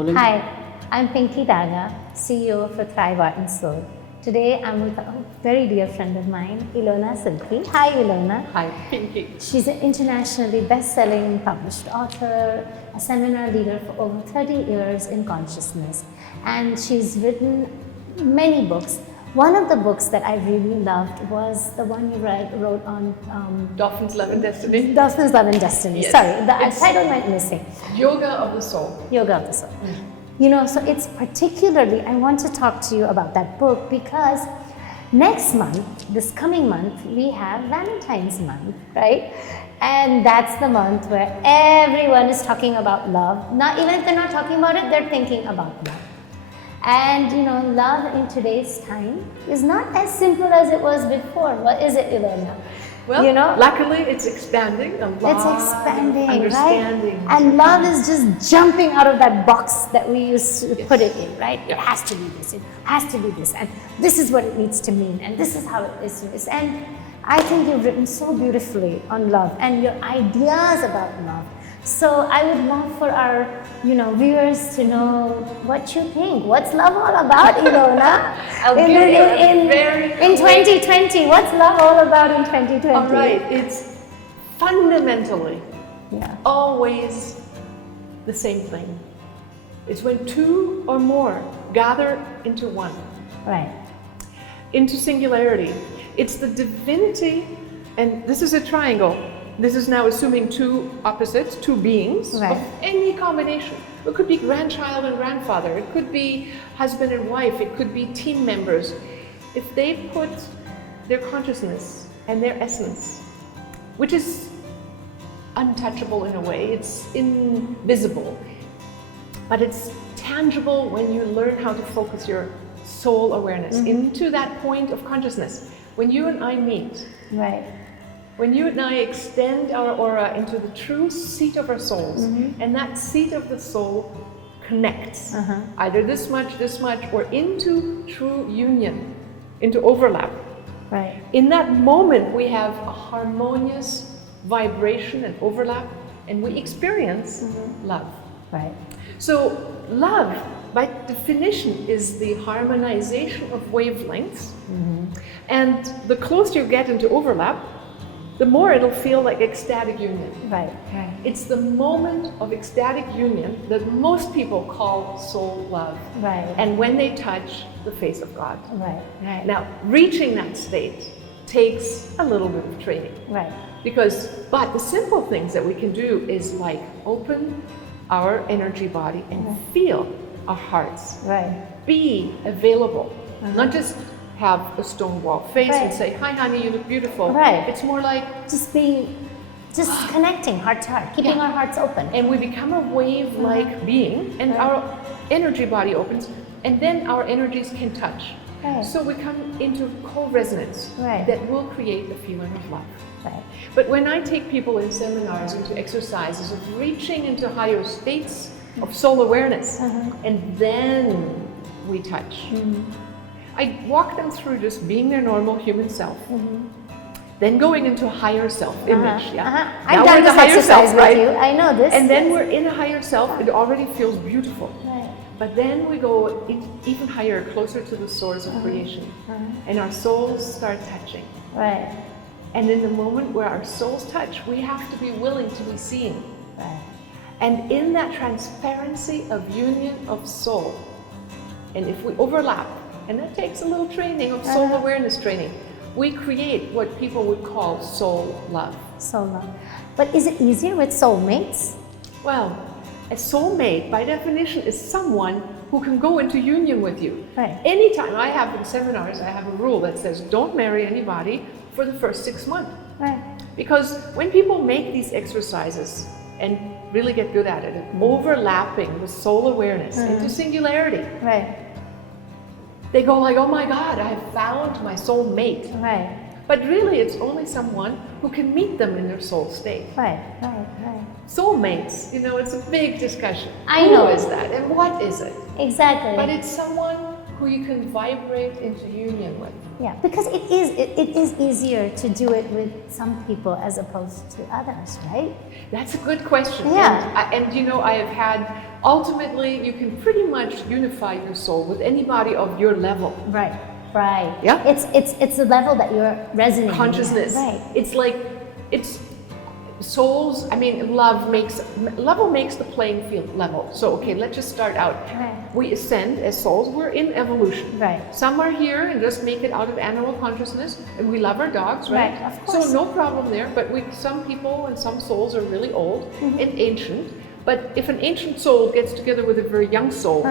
rolling. Hi, I'm Pinky Daga, CEO for Thrive Art and Soul. Today I'm with a very dear friend of mine, Ilona Selke. Hi Ilona. Hi, Pinky. She's an internationally best-selling published author, a seminar leader for over 30 years in consciousness, and she's written many books. One of the books that I really loved was the one you wrote on Dolphins, Love and Destiny. Dolphins, Love and Destiny. Yes. Sorry, the title went missing. Yoga of the Soul. Yoga of the Soul. You know, so it's particularly, I want to talk to you about that book because next month, this coming month, we have Valentine's month, right? And that's the month where everyone is talking about love. Not even if they're not talking about it, they're thinking about love. And you know, love in today's time is not as simple as it was before. What is it, Ilona? Well, you know, luckily it's expanding a lot. It's expanding, understanding. Right? And love is just jumping out of that box that we used to put it in, right? Yeah. It has to be this, it has to be this, and this is what it needs to mean, and this is how it is. And I think you've written so beautifully on love and your ideas about love. So I would love for our, viewers to know what you think. What's love all about, Ilona? in 2020, what's love all about in 2020? All right, it's fundamentally always the same thing. It's when two or more gather into one. Right. Into singularity. It's the divinity, and this is a triangle. This is now assuming two opposites, two beings of any combination. It could be grandchild and grandfather. It could be husband and wife. It could be team members. If they put their consciousness and their essence, which is untouchable in a way, it's invisible, but it's tangible when you learn how to focus your soul awareness into that point of consciousness. When you and I meet, when you and I extend our aura into the true seat of our souls, and that seat of the soul connects, either this much, or into true union, into overlap. Right. In that moment, we have a harmonious vibration and overlap, and we experience love. Right. So love, by definition, is the harmonization of wavelengths, and the closer you get into overlap, the more it'll feel like ecstatic union. Right. It's the moment of ecstatic union that most people call soul love. Right. And when they touch the face of God. Right. Now, reaching that state takes a little bit of training. Right. But the simple things that we can do is like open our energy body and feel our hearts. Right. Be available, not just have a stone wall face and say, "Hi honey, you look beautiful." Right. It's more like just connecting heart to heart, keeping our hearts open. And we become a wave-like being, and our energy body opens, and then our energies can touch. Right. So we come into co-resonance that will create a feeling of love. Right. But when I take people in seminars into exercises of reaching into higher states of soul awareness, and then we touch. I walk them through just being their normal human self, then going into a higher self image. I've done this exercise with you. I know this. And then we're in a higher self. It already feels beautiful. Right. But then we go even higher, closer to the source of creation, and our souls start touching. Right. And in the moment where our souls touch, we have to be willing to be seen. Right. And in that transparency of union of soul, and if we overlap, and that takes a little training of soul awareness training, we create what people would call soul love. Soul love. But is it easier with soulmates? Well, a soulmate, by definition, is someone who can go into union with you. Right. Anytime I have in seminars, I have a rule that says don't marry anybody for the first 6 months. Right. Because when people make these exercises and really get good at it, overlapping with soul awareness into singularity, they go like, oh my God, I have found my soul mate. Right. But really, it's only someone who can meet them in their soul state. Right. Soulmates, it's a big discussion. I know. Who is that and what is it? Exactly. But it's someone who you can vibrate into union with. Yeah, because it is easier to do it with some people as opposed to others, right? That's a good question. Yeah. And you know, I have had, ultimately, you can pretty much unify your soul with anybody of your level. Right, right. Yeah. It's the level that you're resonating Consciousness. at. Right. It's like, it's souls, I mean, love makes the playing field level. So, okay, let's just start out. Right. We ascend as souls, we're in evolution. Right. Some are here and just make it out of animal consciousness, and we love our dogs, right? Right, of course. So no problem there, but some people and some souls are really old and ancient. But if an ancient soul gets together with a very young soul,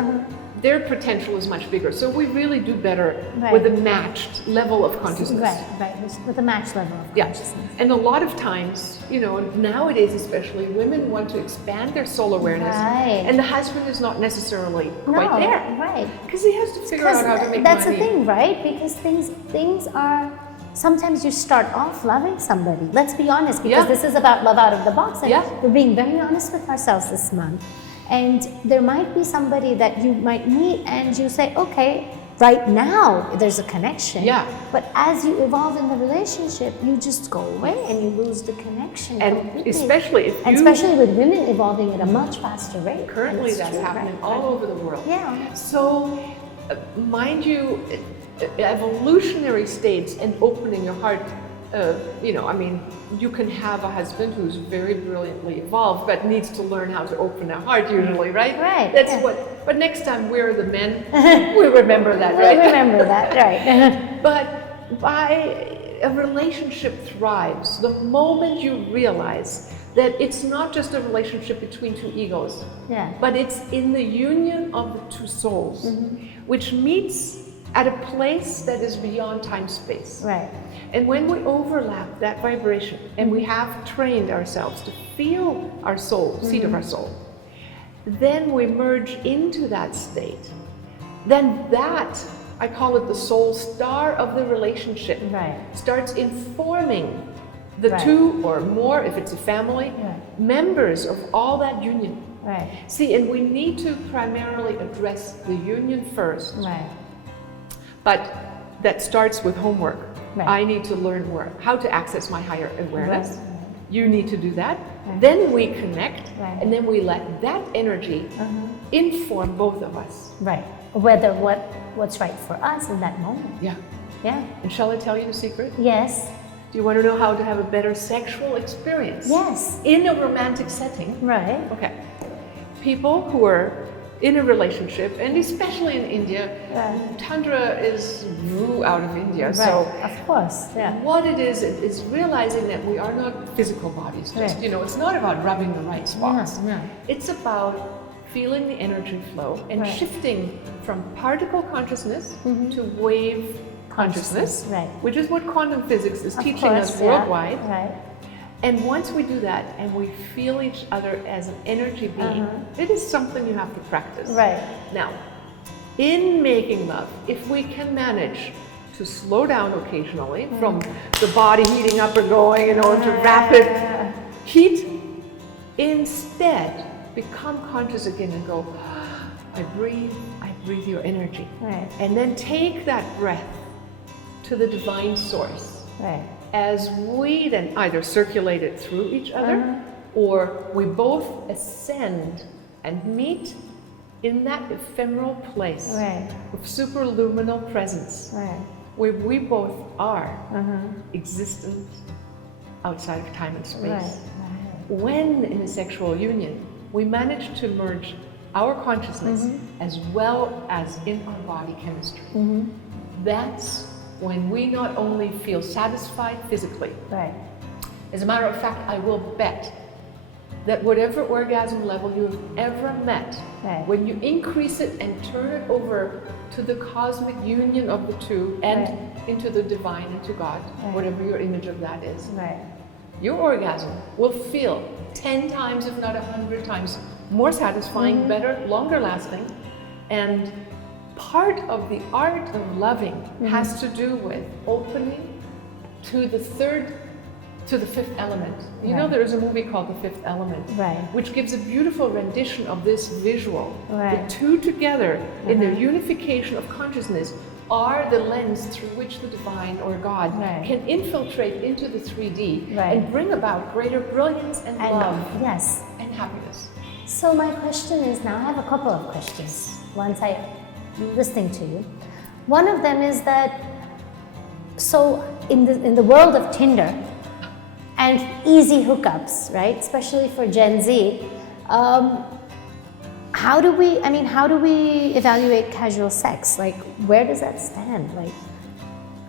their potential is much bigger. So we really do better with a matched level of consciousness. Right, with a matched level of consciousness. And a lot of times, you know, nowadays especially, women want to expand their soul awareness. Right. And the husband is not necessarily quite there. Right. Because he has to figure out how to make that's money. the thing, right? Because things are, sometimes you start off loving somebody. Let's be honest, because this is about love out of the box. And we're being very honest with ourselves this month. And there might be somebody that you might meet and you say, okay, right now there's a connection. Yeah. But as you evolve in the relationship, you just go away and you lose the connection. And completely. especially with women evolving at a much faster rate. currently that's true, happening right, all over the world. Yeah. So, mind you, evolutionary states and opening your heart, you know, I mean, you can have a husband who's very brilliantly evolved, but needs to learn how to open their heart usually, right? Right. That's but next time we're the men, we remember that, right? We remember that, right. But a relationship thrives the moment you realize that it's not just a relationship between two egos, but it's in the union of the two souls, which meets at a place that is beyond time-space. Right. And when we overlap that vibration, and we have trained ourselves to feel our soul, seat of our soul, then we merge into that state. Then that, I call it the soul star of the relationship, starts informing the two or more, if it's a family, members of all that union. Right. See, and we need to primarily address the union first. Right. But that starts with homework. Right. I need to learn how to access my higher awareness. Right. You need to do that. Right. Then we connect, Right. and then we let that energy inform both of us. Right. Whether what's right for us in that moment. Yeah. Yeah. And shall I tell you the secret? Yes. Do you want to know how to have a better sexual experience? Yes. In a romantic setting. Right. Okay. People who are in a relationship, and especially in India, Tantra is grew out of India. Right. So of course. Yeah. what it is realizing that we are not physical bodies. Just, you know, it's not about rubbing the right spots. No. It's about feeling the energy flow and shifting from particle consciousness to wave consciousness, which is what quantum physics is teaching us worldwide. Right. And once we do that and we feel each other as an energy being, it is something you have to practice. Right. Now, in making love, if we can manage to slow down occasionally from the body heating up and going, you know, into rapid heat, instead become conscious again and go, I breathe your energy. Right. And then take that breath to the divine source. Right. As we then either circulate it through each other, or we both ascend and meet in that ephemeral place of superluminal presence, where we both are existent outside of time and space. When in a sexual union, we manage to merge our consciousness as well as in our body chemistry. That's when we not only feel satisfied physically. As a matter of fact, I will bet that whatever orgasm level you have ever met, when you increase it and turn it over to the cosmic union of the two and into the divine, into God, whatever your image of that is, your orgasm will feel 10 times, if not 100 times more satisfying, better, longer lasting. And part of the art of loving has to do with opening to the third to the fifth element. You know, there is a movie called The Fifth Element, which gives a beautiful rendition of this visual. The two together in the unification of consciousness are the lens through which the divine or God can infiltrate into the 3D and bring about greater brilliance and love and happiness. So my question is, now I have a couple of questions once I'm listening to you. One of them is that, so in the world of Tinder and easy hookups, right, especially for Gen Z, how do we evaluate casual sex? Like, where does that stand? Like,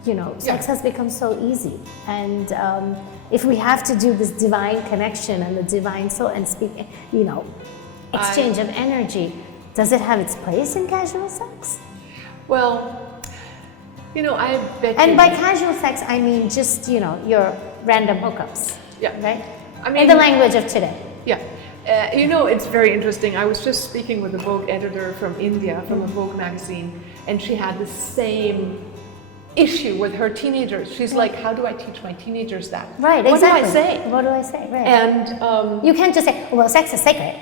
you know, sex has become so easy. And if we have to do this divine connection and the divine soul and speak, you know, exchange of energy, does it have its place in casual sex? Well, you know, I bet. And by casual sex, I mean just, you know, your random hookups. Yeah. Right? I mean, in the language of today. Yeah. You know, it's very interesting. I was just speaking with a Vogue editor from India, from a Vogue magazine, and she had the same issue with her teenagers. She's like, how do I teach my teenagers that? Right, what exactly. do I say? What do I say? Right. And you can't just say, well, sex is sacred.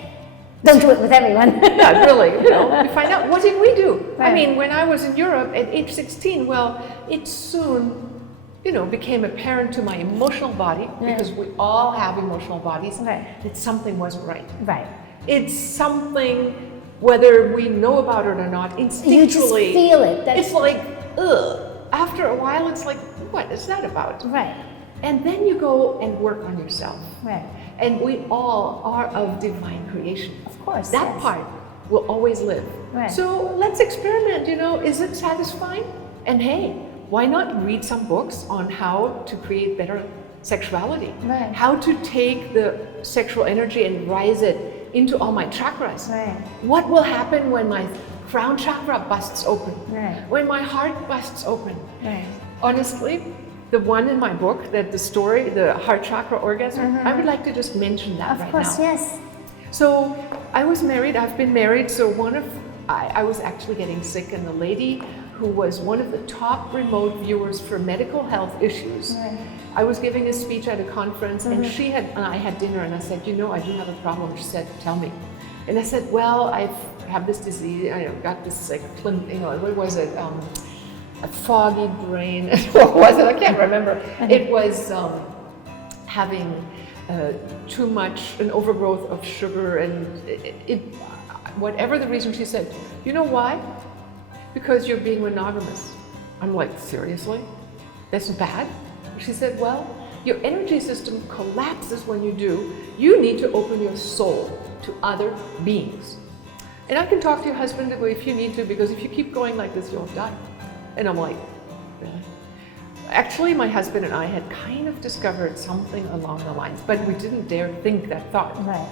Don't do it with everyone. Yeah, really, you know, you find out, what did we do? Right. I mean, when I was in Europe at age 16, well, it soon, you know, became apparent to my emotional body, because we all have emotional bodies, that something wasn't right. Right. It's something, whether we know about it or not, instinctually. You just feel it. It's like, ugh. After a while, it's like, what is that about? Right. And then you go and work on yourself. Right. And we all are of divine creation. Of course. That part will always live. Right. So let's experiment, you know, is it satisfying? And hey, why not read some books on how to create better sexuality? Right. How to take the sexual energy and rise it into all my chakras. Right. What will happen when my crown chakra busts open? Right. When my heart busts open? Right. Honestly, the one in my book, that the story, the heart chakra orgasm, I would like to just mention that right now. Of course, yes. So I was married, I've been married, so I was actually getting sick, and the lady who was one of the top remote viewers for medical health issues, I was giving a speech at a conference, and I had dinner, and I said, you know, I do have a problem. She said, tell me. And I said, well, I have this disease, I got this, like, you know, what was it? A foggy brain. What was it? I can't remember. It was having too much, an overgrowth of sugar, and whatever the reason. She said, you know why? Because you're being monogamous. I'm like, seriously? That's bad? She said, well, your energy system collapses when you do. You need to open your soul to other beings. And I can talk to your husband if you need to, because if you keep going like this, you'll die. And I'm like, really? Actually, my husband and I had kind of discovered something along the lines, but we didn't dare think that thought. Right.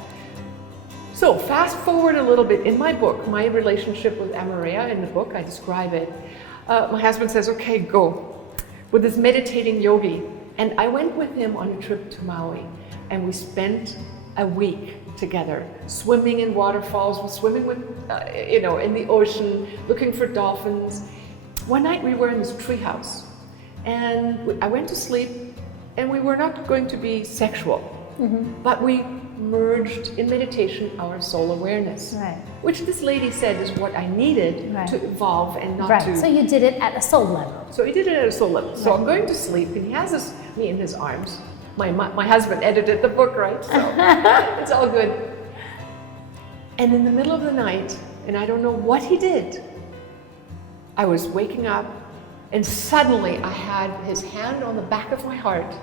So fast forward a little bit, in my book, my relationship with Amaria, in the book, I describe it. My husband says, okay, go, with this meditating yogi. And I went with him on a trip to Maui, and we spent a week together, swimming in waterfalls, swimming with, you know, in the ocean, looking for dolphins. One night we were in this treehouse, and I went to sleep, and we were not going to be sexual, but we merged in meditation our soul awareness, which this lady said is what I needed to evolve and not to... So you did it at a soul level. So he did it at a soul level. So I'm going to sleep, and he has me in his arms. My husband edited the book, right? So it's all good. And in the middle of the night, and I don't know what he did, I was waking up, and suddenly I had his hand on the back of my heart,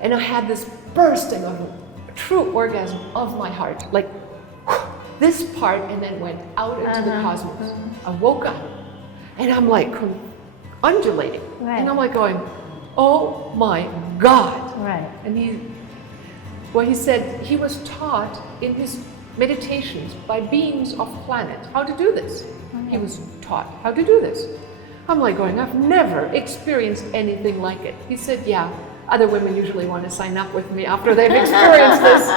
and I had this bursting of a true orgasm of my heart, like this part, and then went out into the cosmos. I woke up, and I'm like undulating, and I'm like going, oh my God. Right. And he said he was taught in his meditations by beings of planet how to do this. He was taught how to do this. I'm like going, I've never experienced anything like it. He said, yeah, other women usually want to sign up with me after they've experienced this.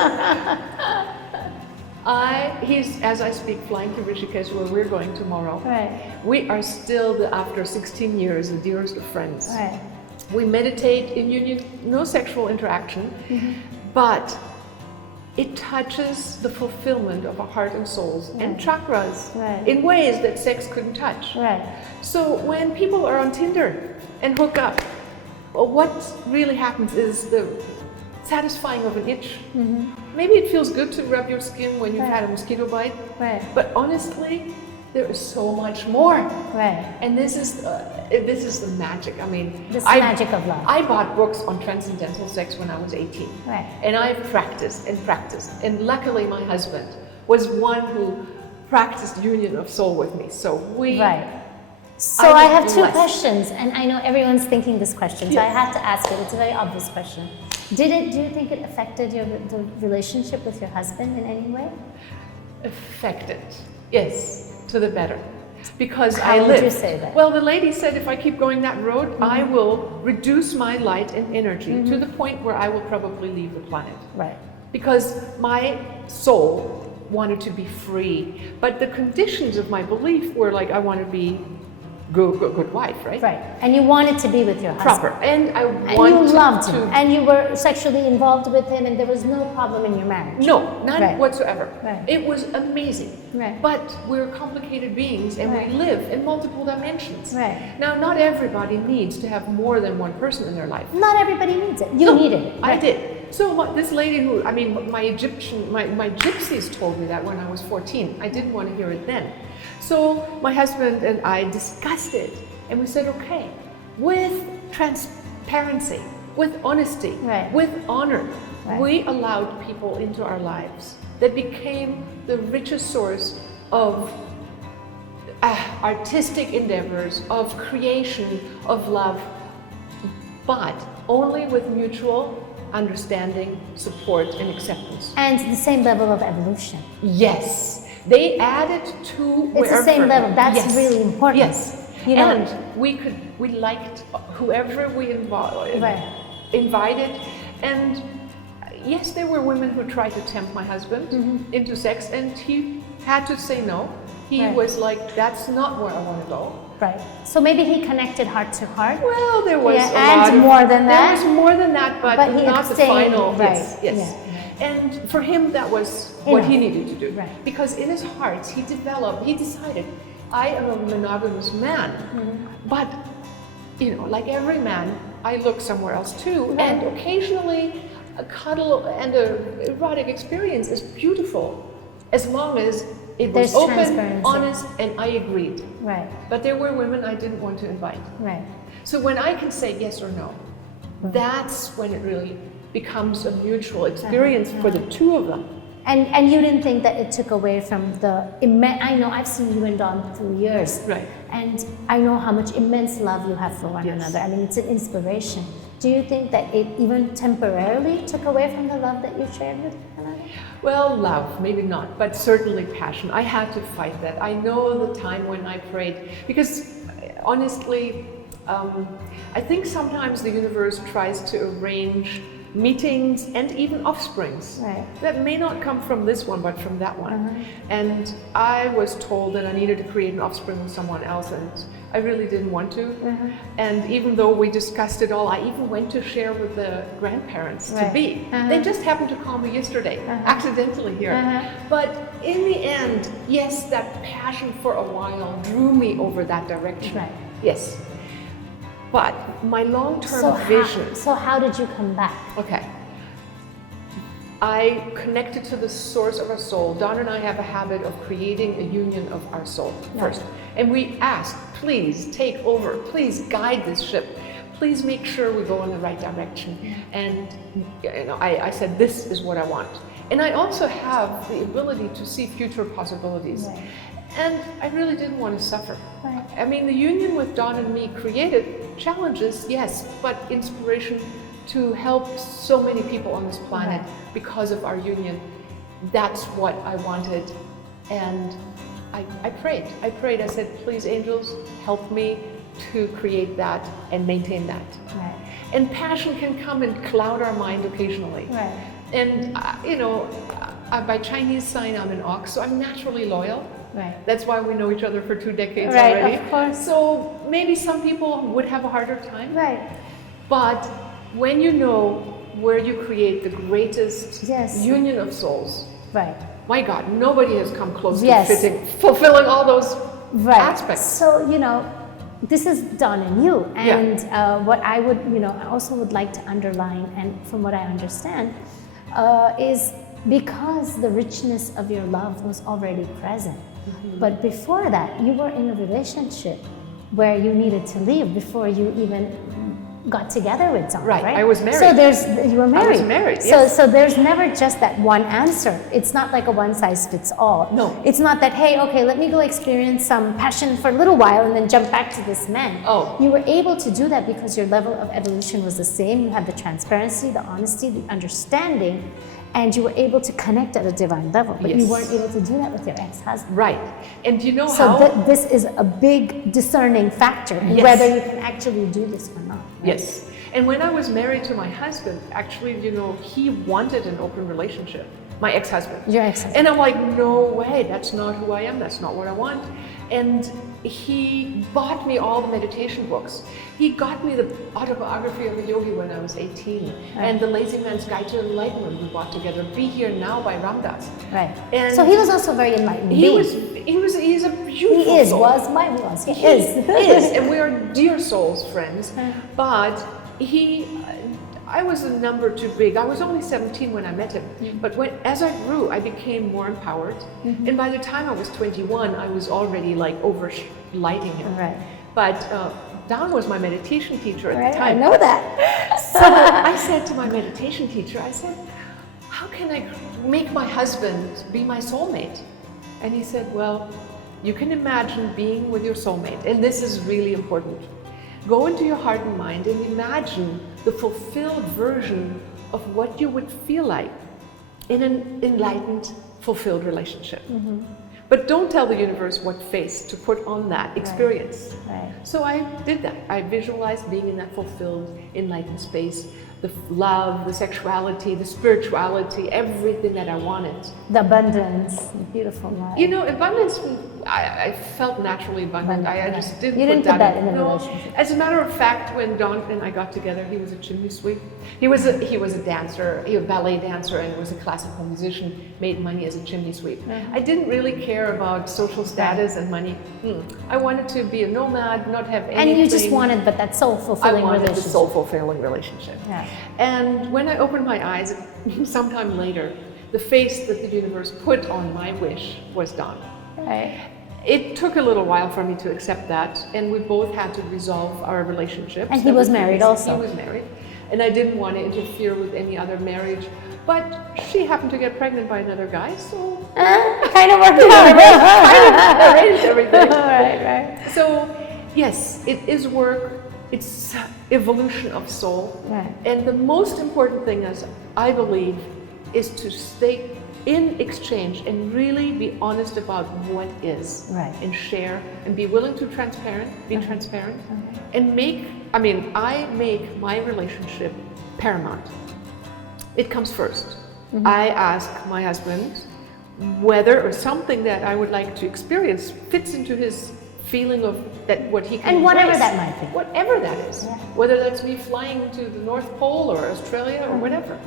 He's, as I speak, flying to Rishikesh, where we're going tomorrow. Right. We are still, after 16 years, the dearest of friends. Right. We meditate in union, no sexual interaction, but it touches the fulfillment of our heart and souls and chakras in ways that sex couldn't touch. So when people are on Tinder and hook up, well, what really happens is the satisfying of an itch. Maybe it feels good to rub your skin when you've had a mosquito bite, but honestly, there is so much more. And this is the magic. I mean, magic of love. I bought books on transcendental sex when I was 18. And I've practiced and practiced. And luckily my husband was one who practiced union of soul with me. So we... So I have two questions, and I know everyone's thinking this question, so I have to ask it. It's a very obvious question. Do you think it affected the relationship with your husband in any way? Affected, yes. To the better, because How would you say that? Well, the lady said if I keep going that road, I will reduce my light and energy to the point where I will probably leave the planet. Because my soul wanted to be free, but the conditions of my belief were like I want to be good wife, right? And you wanted to be with your husband. Proper, and you loved him, and you were sexually involved with him, and there was no problem in your marriage. No, none whatsoever. It was amazing. But we're complicated beings, and we live in multiple dimensions. Now, not everybody needs to have more than one person in their life. Not everybody needs it. You needed it. I did. So this lady who, I mean, my gypsies told me that when I was 14. I didn't want to hear it then. So my husband and I discussed it, and we said, okay, with transparency, with honesty, with honor, we allowed people into our lives that became the richest source of artistic endeavors, of creation, of love, but only with mutual understanding, support, and acceptance. And the same level of evolution. Yes. They added to it's the same level. That's really important. Yes. You know, and we liked whoever we invited, and yes, there were women who tried to tempt my husband into sex, and he had to say no. He was like, that's not where I want to go. So maybe he connected heart to heart. Well, there was more than that. There was more than that, but not the final. Yes. And for him, that was what he needed to do. Because in his heart, he decided, I am a monogamous man. But, you know, like every man, I look somewhere else too. And occasionally, a cuddle and an erotic experience is beautiful, as long as it was open, honest, and I agreed. But there were women I didn't want to invite. So when I can say yes or no, that's when it really becomes a mutual experience for the two of them. And you didn't think that it took away from the immense, I know I've seen you and Dawn through years. And I know how much immense love you have for one another. I mean, it's an inspiration. Do you think that it even temporarily took away from the love that you shared with one another? Well, love, maybe not, but certainly passion. I had to fight that. I know the time when I prayed, because honestly, I think sometimes the universe tries to arrange meetings and even offsprings that may not come from this one but from that one. And I was told that I needed to create an offspring with someone else, and I really didn't want to. And even though we discussed it all, I even went to share with the grandparents to be. They just happened to call me yesterday, accidentally here. But in the end, yes, that passion for a while drew me over that direction. Yes. But my long-term vision... So how did you come back? Okay. I connected to the source of our soul. Dawn and I have a habit of creating a union of our soul first. And we ask, please take over, please guide this ship. Please make sure we go in the right direction. And you know, I said, this is what I want. And I also have the ability to see future possibilities. And I really didn't want to suffer. I mean, the union with Dawn and me created challenges, yes, but inspiration to help so many people on this planet because of our union. That's what I wanted. And I prayed. I said, please, angels, help me to create that and maintain that. And passion can come and cloud our mind occasionally. And, you know, by Chinese sign, I'm an ox, so I'm naturally loyal. That's why we know each other for 2 decades already. Of course. So maybe some people would have a harder time. But when you know where you create the greatest Yes. union of souls, Right. my God, nobody has come close Yes. to fulfilling all those Right. aspects. So, this is done in you. Yeah. And what I would, I also would like to underline, and from what I understand, is because the richness of your love was already present. But before that, you were in a relationship where you needed to leave before you even got together with someone, Right, right? I was married. So you were married. I was married, So, yes. so there's never just that one answer. It's not like a one size fits all. No. It's not that, hey, okay, let me go experience some passion for a little while and then jump back to this man. Oh. You were able to do that because your level of evolution was the same. You had the transparency, the honesty, the understanding, and you were able to connect at a divine level. But you Yes. weren't able to do that with your ex-husband. Right. And you know So how? this is a big discerning factor in Yes. whether you can actually do this or not. Right? Yes. And when I was married to my husband, actually, he wanted an open relationship, my ex-husband. Your ex-husband. And I'm like, no way, that's not who I am, that's not what I want. And he bought me all the meditation books. He got me the autobiography of a yogi when I was 18, and the Lazy Man's Guide to Enlightenment we bought together, Be Here Now by Ramdas. Right. And So he was also very enlightened. he's a beautiful He is, soul. he is. And we are dear souls, friends. But I was a number too big. I was only 17 when I met him. But as I grew, I became more empowered. And by the time I was 21, I was already like overlighting him. Right. But Don was my meditation teacher at the I time. know that. So I said to my meditation teacher, I said, how can I make my husband be my soulmate? And he said, well, you can imagine being with your soulmate. And this is really important. Go into your heart and mind and imagine the fulfilled version of what you would feel like in an enlightened, fulfilled relationship. But don't tell the universe what face to put on that experience. Right. So I did that. I visualized being in that fulfilled, enlightened space, the love, the sexuality, the spirituality, everything that I wanted. The abundance, the beautiful life. Abundance, I felt naturally abundant. I just didn't You didn't put put that in a No. relationship. As a matter of fact, when Don and I got together, he was a chimney sweep. He was a dancer, he was a ballet dancer, and was a classical musician, made money as a chimney sweep. I didn't really care about social status and money. I wanted to be a nomad, not have anything. And you just wanted, but that soul-fulfilling I wanted relationship. the soul-fulfilling relationship. Yeah. And when I opened my eyes, sometime later, the face that the universe put on my wish was Don. Right. It took a little while for me to accept that, and we both had to resolve our relationship. And he was married also. He was married, and I didn't want to interfere with any other marriage. But she happened to get pregnant by another guy, so Kind of worked out. arranged everything. Right. So, yes, it is work. It's evolution of soul. Right. And the most important thing, as I believe, is to stay in exchange and really be honest about what is. Right. And share and be willing to be transparent, and I make my relationship paramount. It comes first. I ask my husband whether or something that I would like to experience fits into his feeling of that what he can And whatever embrace. that might be. Whatever that is. Yeah. Whether that's me flying to the North Pole or Australia or whatever.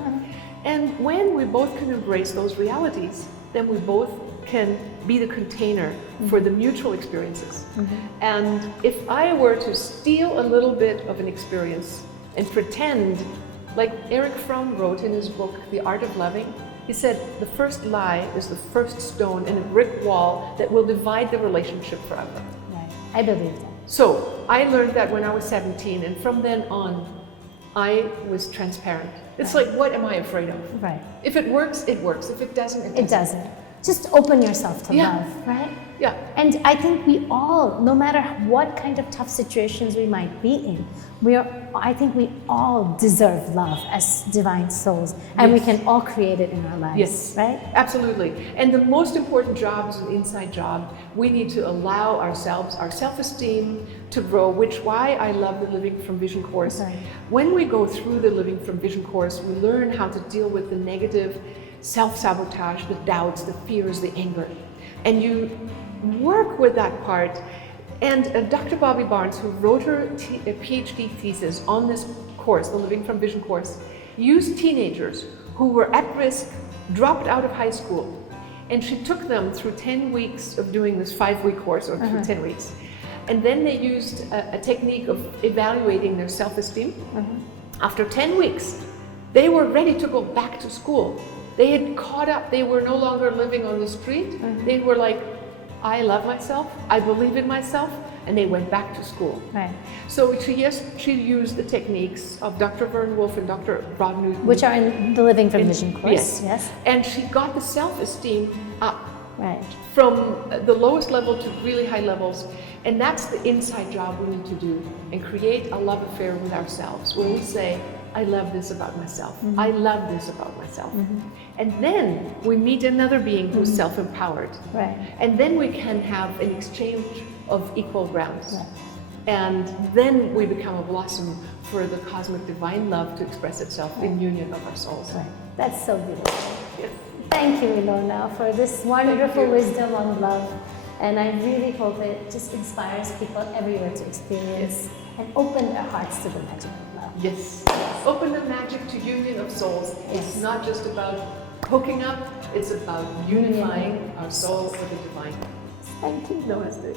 And when we both can embrace those realities, then we both can be the container for the mutual experiences. And if I were to steal a little bit of an experience and pretend, like Erich Fromm wrote in his book, The Art of Loving, he said, the first lie is the first stone in a brick wall that will divide the relationship forever. Right. I believe that. So I learned that when I was 17, and from then on, I was transparent. It's like, what am I afraid of? Right. If it works, it works. If it doesn't, it doesn't. It doesn't. Just open yourself to love, right? Yeah. And I think we all, no matter what kind of tough situations we might be in, I think we all deserve love as divine souls, and we can all create it in our lives, Yes. right? Absolutely. And the most important job is an inside job. We need to allow ourselves, our self-esteem to grow, why I love the Living from Vision course. Right. When we go through the Living from Vision course, we learn how to deal with the negative self-sabotage, the doubts, the fears, the anger. And you work with that part. And Dr. Bobby Barnes, who wrote her PhD thesis on this course, the Living from Vision course, used teenagers who were at risk, dropped out of high school, and she took them through 10 weeks of doing this 5-week course, or through 10 weeks. And then they used a technique of evaluating their self-esteem. After 10 weeks, they were ready to go back to school. They had caught up. They were no longer living on the street. They were like, I love myself, I believe in myself, and they went back to school. Right. So she used the techniques of Dr. Vern Wolf and Dr. Rod Newton. Which are in the Living from Vision course. Yes. And she got the self-esteem up. Right. From the lowest level to really high levels. And that's the inside job we need to do and create a love affair with ourselves where we say, I love this about myself. I love this about myself. And then we meet another being who's self-empowered. Right. And then we can have an exchange of equal grounds. Right. And then we become a blossom for the cosmic divine love to express itself in union of our souls. Right. That's so beautiful. Yes. Thank you, Ilona, for this wonderful wisdom on love. And I really hope it just inspires people everywhere to experience and open their hearts to the magic of love. Yes. Open the magic to union of souls. It's not just about hooking up, it's about unifying our souls with the divine. Thank you. Namaste.